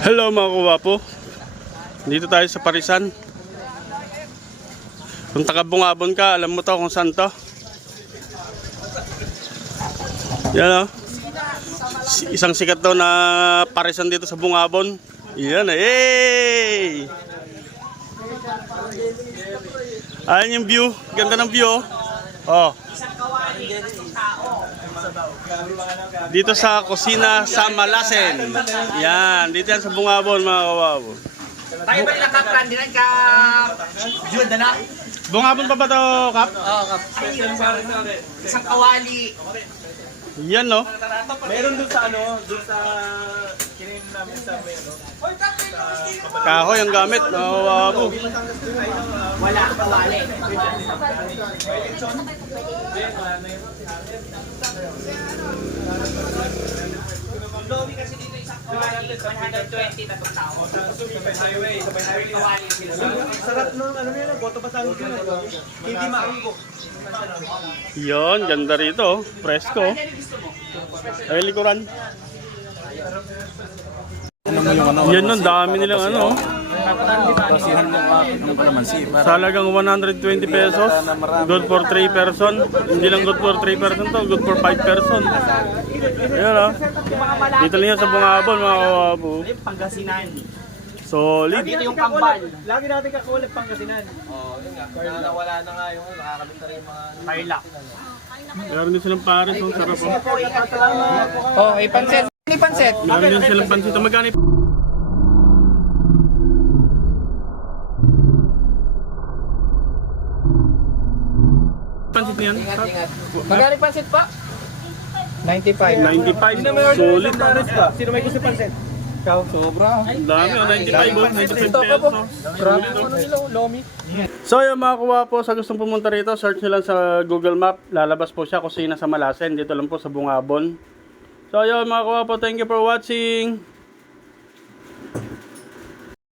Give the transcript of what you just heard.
Hello mga kuwapo. Dito tayo sa Parisan. Kung taga Bungabon ka, alam mo to kung saan to. Yan o. Isang sikat to na Parisan dito sa Bungabon. Yan eh. Ayan yung view. Ganda ng view oh. Dito sa kusina sa Malasen. Yan, dito yan sa Bungabon mga kawapo. Tayo ba nakaplan din ka Jude na? Bungabon pa ba to, Kap? Oo, Kap. Isang kawali. Yan no. Meron doon sa doon sa kinin namin sa Kahoy ang gamit mga kawapo. Wala kawali. Lomi kasi dito isang kawali, 120 na itong tao. highway. Kawali sila. Sarap nung nila, boto Batangas nila. Hindi maanggo. Yon, ganda rito. Presko. Ay, likuran. Yan nun, dami nilang ano. Salagang 120 pesos. Good for 3 person. Hindi lang good for 3 person to, good for 5 person. Ayan o. Dito lang yan sa Bungabon mga kawapo. Pangasinan. Solid. Dito yung kambal. Lagi natin kakulit Pangasinan. Oo, yun nga. Nawala na nga yung nakakabit na rin yung mga Tarlac. Meron din silang pares. Ang sarap o. Oh, ipanset. Ipanset. Meron din silang pansito. Magkano yung pansit niyan? Magkano pansit pa? 95. 95. Solid. Sino may gusto pansit? Ikaw? Sobra. Ang dami o. 95 o. 95 pesos. Grabe ano nila, Lomi. So yung mga kuwapo, sa gustong pumunta rito, search nyo lang sa Google Map. Lalabas po siya, kusina sa Malasen. Dito lang po sa Bungabon. So yun mga kuwapo, thank you for watching.